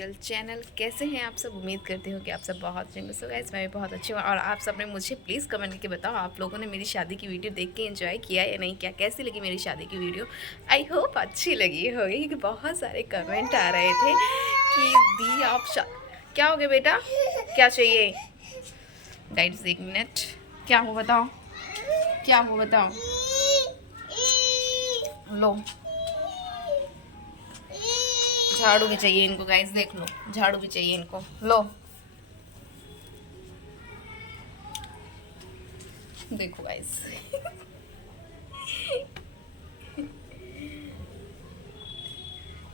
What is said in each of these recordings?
Official channel. कैसे हैं आप सब? उम्मीद करती हूँ कि आप सब बहुत अच्छे होंगे। सो गाइस, मैं भी बहुत अच्छी हूँ और आप सब ने मुझे प्लीज़ कमेंट करके बताओ आप लोगों ने मेरी शादी की वीडियो देख के एंजॉय किया या नहीं किया। कैसी लगी मेरी शादी की वीडियो? आई होप अच्छी लगी होगी, क्योंकि बहुत सारे कमेंट आ रहे थे कि दी आप क्या हो गया बेटा, क्या चाहिए? गाइस एक मिनट, क्या हो बताओ, क्या हो बताओ। लो, झाड़ू भी चाहिए इनको गाइस, देख लो, झाड़ू भी चाहिए इनको। लो देखो गाइस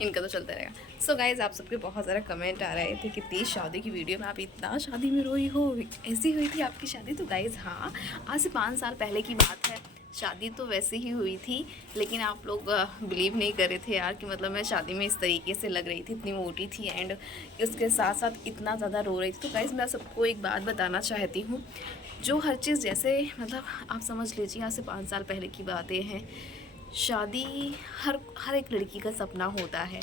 इनका तो चलता रहेगा। सो गाइज, आप सबके बहुत सारा कमेंट आ रहे थे कि तीज शादी की वीडियो में आप इतना शादी में रोई हो, ऐसी हुई थी आपकी शादी? तो गाइज हाँ, आज से 5 साल पहले की बात है। शादी तो वैसे ही हुई थी, लेकिन आप लोग बिलीव नहीं कर रहे थे यार कि मतलब मैं शादी में इस तरीके से लग रही थी, इतनी मोटी थी एंड उसके साथ साथ इतना ज़्यादा रो रही थी। तो गाइज मैं सबको एक बात बताना चाहती हूँ, जो हर चीज़ जैसे मतलब आप समझ लीजिए आज से 5 साल पहले की बातें हैं। शादी हर हर एक लड़की का सपना होता है।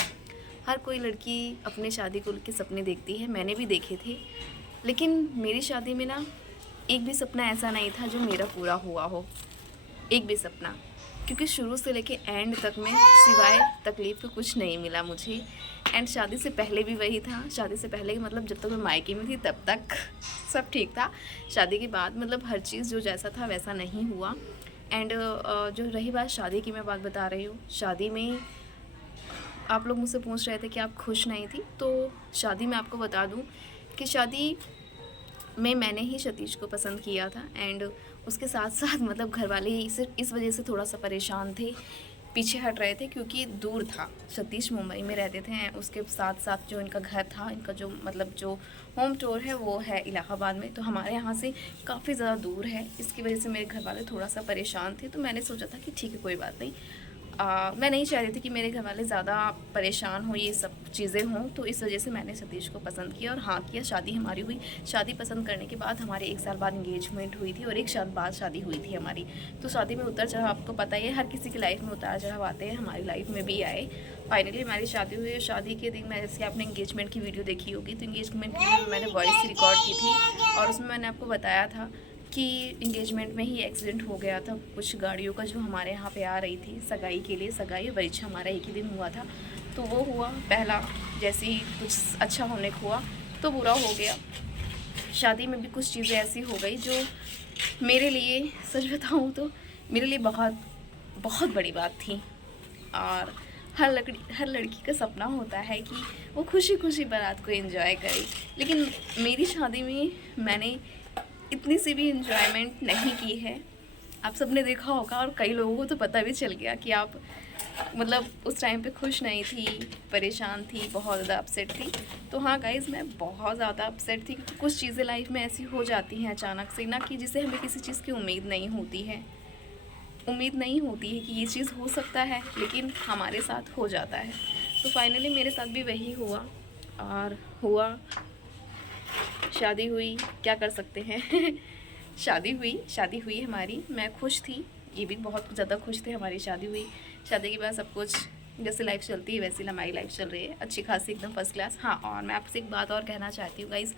हर कोई लड़की अपने शादी को लेकर सपने देखती है, मैंने भी देखे थे। लेकिन मेरी शादी में ना एक भी सपना ऐसा नहीं था जो मेरा पूरा हुआ हो, एक भी सपना। क्योंकि शुरू से लेके एंड तक में सिवाय तकलीफ़ के कुछ नहीं मिला मुझे। एंड शादी से पहले भी वही था। शादी से पहले मतलब जब तक मैं मायके में थी तब तक सब ठीक था। शादी के बाद मतलब हर चीज़ जो जैसा था वैसा नहीं हुआ। एंड जो रही बात शादी की, मैं बात बता रही हूँ। शादी में आप लोग मुझसे पूछ रहे थे कि आप खुश नहीं थी, तो शादी में आपको बता दूँ कि शादी में मैंने ही सतीश को पसंद किया था। एंड उसके साथ साथ मतलब घर वाले सिर्फ इस वजह से थोड़ा सा परेशान थे, पीछे हट रहे थे, क्योंकि दूर था। सतीश मुंबई में रहते थे, उसके साथ साथ जो इनका घर था, इनका जो मतलब जो होम टूर है वो है इलाहाबाद में, तो हमारे यहाँ से काफ़ी ज़्यादा दूर है। इसकी वजह से मेरे घर वाले थोड़ा सा परेशान थे। तो मैंने सोचा था कि ठीक है, कोई बात नहीं। मैं नहीं चाह रही थी कि मेरे घर वाले ज़्यादा परेशान हो, ये सब चीज़ें हों, तो इस वजह से मैंने सतीश को पसंद किया और हाँ किया। शादी हमारी हुई। शादी पसंद करने के बाद हमारे 1 साल बाद इंगेजमेंट हुई थी और 1 साल बाद शादी हुई थी हमारी। तो शादी में उतार चढ़ाव आपको पता ही है, हर किसी की लाइफ में उतार चढ़ाव आते हैं, हमारी लाइफ में भी आए। फाइनली हमारी शादी हुई। शादी के दिन मैं, जैसे आपने इंगेजमेंट की वीडियो देखी होगी, तो इंगेजमेंट की वीडियो मैंने वॉइस रिकॉर्ड की थी और उसमें मैंने आपको बताया था कि इंगेजमेंट में ही एक्सीडेंट हो गया था कुछ गाड़ियों का, जो हमारे यहाँ पे आ रही थी सगाई के लिए। सगाई वरीक्षा हमारा एक ही दिन हुआ था, तो वो हुआ पहला। जैसे ही कुछ अच्छा होने को हुआ तो बुरा हो गया। शादी में भी कुछ चीज़ें ऐसी हो गई जो मेरे लिए, सच बताऊँ तो मेरे लिए बहुत बहुत बड़ी बात थी। और हर लड़की का सपना होता है कि वो खुशी खुशी बारात को एंजॉय करे, लेकिन मेरी शादी में मैंने इतनी सी भी इंजॉयमेंट नहीं की है। आप सबने देखा होगा और कई लोगों को तो पता भी चल गया कि आप मतलब उस टाइम पे खुश नहीं थी, परेशान थी, बहुत ज़्यादा अपसेट थी। तो हाँ गाइज़, मैं बहुत ज़्यादा अपसेट थी, क्योंकि कुछ चीज़ें लाइफ में ऐसी हो जाती हैं अचानक से ना, कि जिसे हमें किसी चीज़ की उम्मीद नहीं होती है। उम्मीद नहीं होती है कि ये चीज़ हो सकता है, लेकिन हमारे साथ हो जाता है। तो फाइनली मेरे साथ भी वही हुआ और हुआ। शादी हुई, क्या कर सकते हैं शादी हुई हमारी। मैं खुश थी, ये भी बहुत ज़्यादा खुश थे। हमारी शादी हुई। शादी के बाद सब कुछ जैसे लाइफ चलती है वैसे हमारी लाइफ चल रही है, अच्छी खासी एकदम फर्स्ट क्लास। हाँ, और मैं आपसे एक बात और कहना चाहती हूँ गाइज़,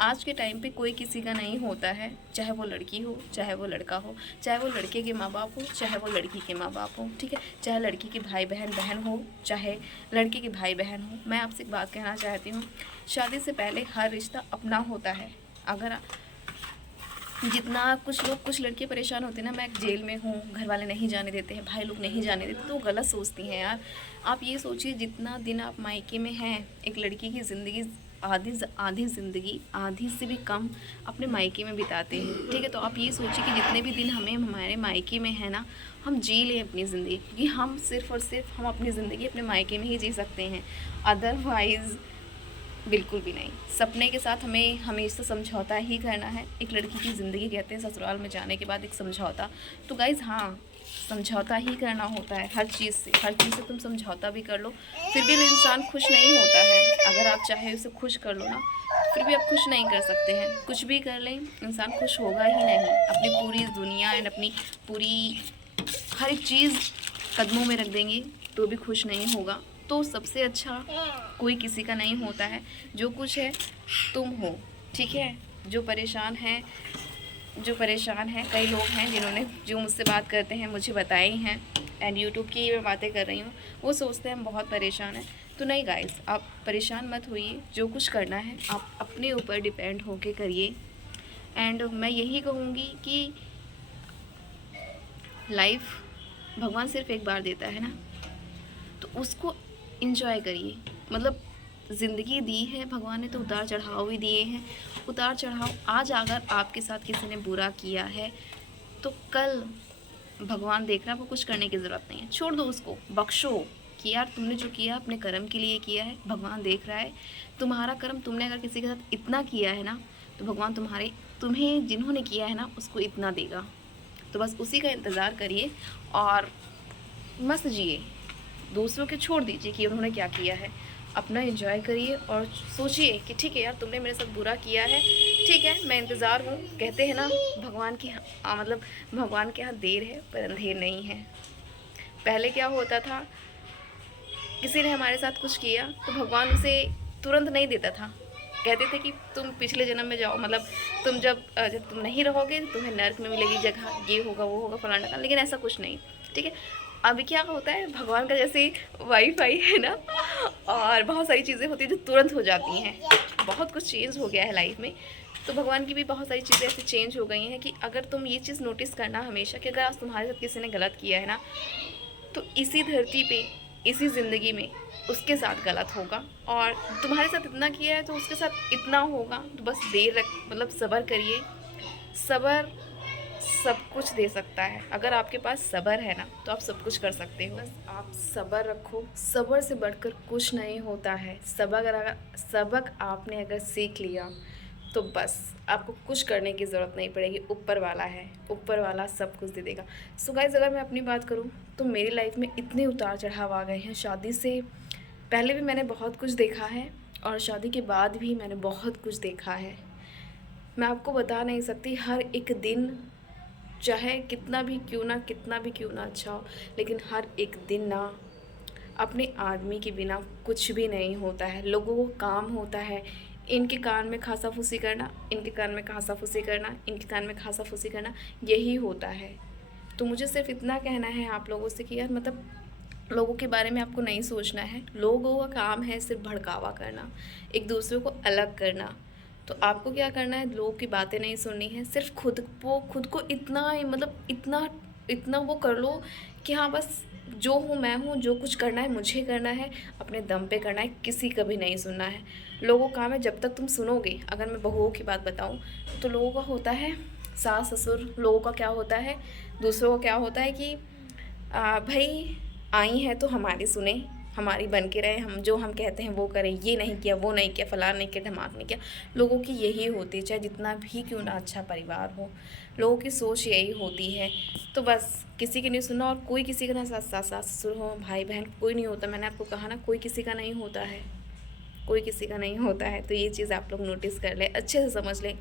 आज के टाइम पे कोई किसी का नहीं होता है, चाहे वो लड़की हो, चाहे वो लड़का हो, चाहे वो लड़के के माँ बाप हो, चाहे वो लड़की के माँ बाप हो, ठीक है, चाहे लड़की के भाई बहन हो, चाहे लड़के के भाई बहन हो। मैं आपसे एक बात कहना चाहती हूँ, शादी से पहले हर रिश्ता अपना होता है। अगर जितना कुछ लड़कियां परेशान होती हैं ना, मैं जेल में हूँ, घर वाले नहीं जाने देते हैं, भाई लोग नहीं जाने देते, तो वो गलत सोचती हैं यार। आप ये सोचिए, जितना दिन आप मायके में हैं, एक लड़की की ज़िंदगी आधी ज़िंदगी, आधी से भी कम अपने मायके में बिताते हैं, ठीक है। तो आप ये सोचिए कि जितने भी दिन हमें हमारे मायके में है ना, हम जी लें अपनी ज़िंदगी, क्योंकि हम सिर्फ़ और सिर्फ हम अपनी ज़िंदगी अपने मायके में ही जी सकते हैं, अदरवाइज़ बिल्कुल भी नहीं। सपने के साथ हमें हमेशा समझौता ही करना है। एक लड़की की ज़िंदगी कहते हैं ससुराल में जाने के बाद एक समझौता। तो गाइज़ हाँ, समझौता ही करना होता है हर चीज़ से तुम समझौता भी कर लो, फिर भी इंसान खुश नहीं होता है। अगर आप चाहे उसे खुश कर लो ना, फिर भी आप खुश नहीं कर सकते हैं। कुछ भी कर लें, इंसान खुश होगा ही नहीं। अपनी पूरी दुनिया एंड अपनी पूरी हर एक चीज़ कदमों में रख देंगे तो भी खुश नहीं होगा। तो सबसे अच्छा कोई किसी का नहीं होता है। जो कुछ है तुम हो, ठीक है। जो परेशान हैं कई लोग हैं जिन्होंने जो मुझसे बात करते हैं मुझे बताई हैं, एंड यूट्यूब की मैं बातें कर रही हूँ, वो सोचते हैं हम बहुत परेशान हैं। तो नहीं गाइस, आप परेशान मत होइए। जो कुछ करना है आप अपने ऊपर डिपेंड होके करिए। एंड मैं यही कहूँगी कि लाइफ भगवान सिर्फ एक बार देता है ना, तो उसको इंजॉय करिए। मतलब ज़िंदगी दी है भगवान ने तो उतार चढ़ाव भी दिए हैं। उतार चढ़ाव आज अगर आपके साथ किसी ने बुरा किया है तो कल भगवान देख रहा है, वो कुछ करने की ज़रूरत नहीं है, छोड़ दो उसको, बख्शो कि यार तुमने जो किया अपने कर्म के लिए किया है, भगवान देख रहा है तुम्हारा कर्म। तुमने अगर किसी के साथ इतना किया है ना, तो भगवान तुम्हें जिन्होंने किया है ना उसको इतना देगा। तो बस उसी का इंतज़ार करिए और मस्त जिए। दूसरों के छोड़ दीजिए कि उन्होंने क्या किया है, अपना एंजॉय करिए और सोचिए कि ठीक है यार तुमने मेरे साथ बुरा किया है, ठीक है मैं इंतज़ार हूँ। कहते हैं ना भगवान के यहाँ देर है पर अंधेर नहीं है। पहले क्या होता था, किसी ने हमारे साथ कुछ किया तो भगवान उसे तुरंत नहीं देता था। कहते थे कि तुम पिछले जन्म में जाओ, मतलब जब तुम नहीं रहोगे तुम्हें नर्क में मिलेगी जगह, ये होगा वो होगा फलाना का। लेकिन ऐसा कुछ नहीं, ठीक है। अभी क्या होता है, भगवान का जैसे वाईफाई है ना, और बहुत सारी चीज़ें होती हैं जो तुरंत हो जाती हैं। बहुत कुछ चेंज हो गया है लाइफ में, तो भगवान की भी बहुत सारी चीज़ें ऐसे चेंज हो गई हैं कि अगर तुम ये चीज़ नोटिस करना हमेशा कि अगर आज तुम्हारे साथ किसी ने गलत किया है ना, तो इसी धरती पे इसी ज़िंदगी में उसके साथ गलत होगा, और तुम्हारे साथ इतना किया है तो उसके साथ इतना होगा। तो बस सब्र करिए। सब्र सब कुछ दे सकता है। अगर आपके पास सब्र है ना तो आप सब कुछ कर सकते हो। बस आप सब्र रखो, सब्र से बढ़कर कुछ नहीं होता है। सबक आपने अगर सीख लिया तो बस आपको कुछ करने की ज़रूरत नहीं पड़ेगी। ऊपर वाला है, ऊपर वाला सब कुछ दे देगा। सो गाइस, अगर मैं अपनी बात करूँ तो मेरी लाइफ में इतने उतार चढ़ाव आ गए हैं। शादी से पहले भी मैंने बहुत कुछ देखा है और शादी के बाद भी मैंने बहुत कुछ देखा है। मैं आपको बता नहीं सकती। हर एक दिन चाहे कितना भी क्यों ना अच्छा हो, लेकिन हर एक दिन ना अपने आदमी के बिना कुछ भी नहीं होता है। लोगों को काम होता है इनके कान में खासा फूसी करना, इनके कान में खासा फूसी करना, इनके कान में खासा फूसी करना, यही होता है। तो मुझे सिर्फ इतना कहना है आप लोगों से कि यार लोगों के बारे में आपको नहीं सोचना है। लोगों का काम है सिर्फ भड़कावा करना, एक दूसरे को अलग करना। तो आपको क्या करना है, लोगों की बातें नहीं सुननी है। सिर्फ खुद को इतना वो कर लो कि हाँ बस जो हूँ मैं हूँ, जो कुछ करना है मुझे करना है, अपने दम पे करना है, किसी का भी नहीं सुनना है। लोगों का काम है, जब तक तुम सुनोगे। अगर मैं बहुओं की बात बताऊँ तो लोगों का होता है सास ससुर, लोगों का क्या होता है, दूसरों का क्या होता है कि भाई आई हैं तो हमारी सुने, हमारी बन के रहे, हम कहते हैं वो करें, ये नहीं किया वो नहीं किया फलाना नहीं किया ढमाक नहीं किया। लोगों की यही होती है, चाहे जितना भी क्यों ना अच्छा परिवार हो, लोगों की सोच यही होती है। तो बस किसी की नहीं सुनना। और कोई किसी का ना सास ससुर हो, भाई बहन, कोई नहीं होता। मैंने आपको कहा ना, कोई किसी का नहीं होता है, कोई किसी का नहीं होता है। तो ये चीज़ आप लोग नोटिस कर लें, अच्छे से समझ लें।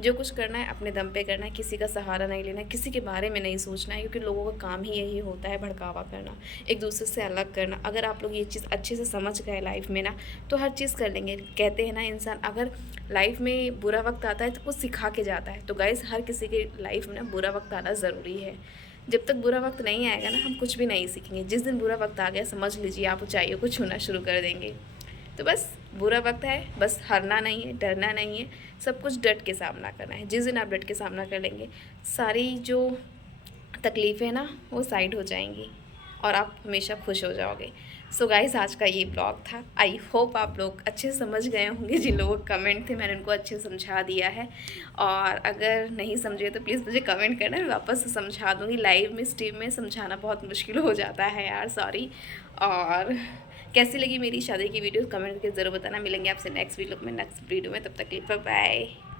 जो कुछ करना है अपने दम पे करना है, किसी का सहारा नहीं लेना है, किसी के बारे में नहीं सोचना है, क्योंकि लोगों का काम ही यही होता है भड़कावा करना, एक दूसरे से अलग करना। अगर आप लोग ये चीज़ अच्छे से समझ गए लाइफ में ना, तो हर चीज़ कर लेंगे। कहते हैं ना, इंसान अगर लाइफ में बुरा वक्त आता है तो कुछ सिखा के जाता है। तो गाइस, हर किसी के लाइफ में ना बुरा वक्त आना ज़रूरी है। जब तक बुरा वक्त नहीं आएगा ना, हम कुछ भी नहीं सीखेंगे। जिस दिन बुरा वक्त आ गया, समझ लीजिए आप ऊंचाइयों को छूना शुरू कर देंगे। तो बस बुरा वक्त है, बस हारना नहीं है, डरना नहीं है, सब कुछ डट के सामना करना है। जिस दिन आप डट के सामना कर लेंगे, सारी जो तकलीफ़ें ना वो साइड हो जाएंगी और आप हमेशा खुश हो जाओगे। सो गाइस, आज का ये ब्लॉग था। आई होप आप लोग अच्छे से समझ गए होंगे। जिन लोगों के कमेंट थे मैंने उनको अच्छे से समझा दिया है, और अगर नहीं समझे तो प्लीज़ मुझे कमेंट करना, मैं वापस से समझा दूँगी। लाइव में स्ट्रीम में समझाना बहुत मुश्किल हो जाता है यार, सॉरी। और कैसी लगी मेरी शादी की वीडियो कमेंट करके ज़रूर बताना। मिलेंगे आपसे नेक्स्ट वीडियो में, तब तक के लिए बाय बाय।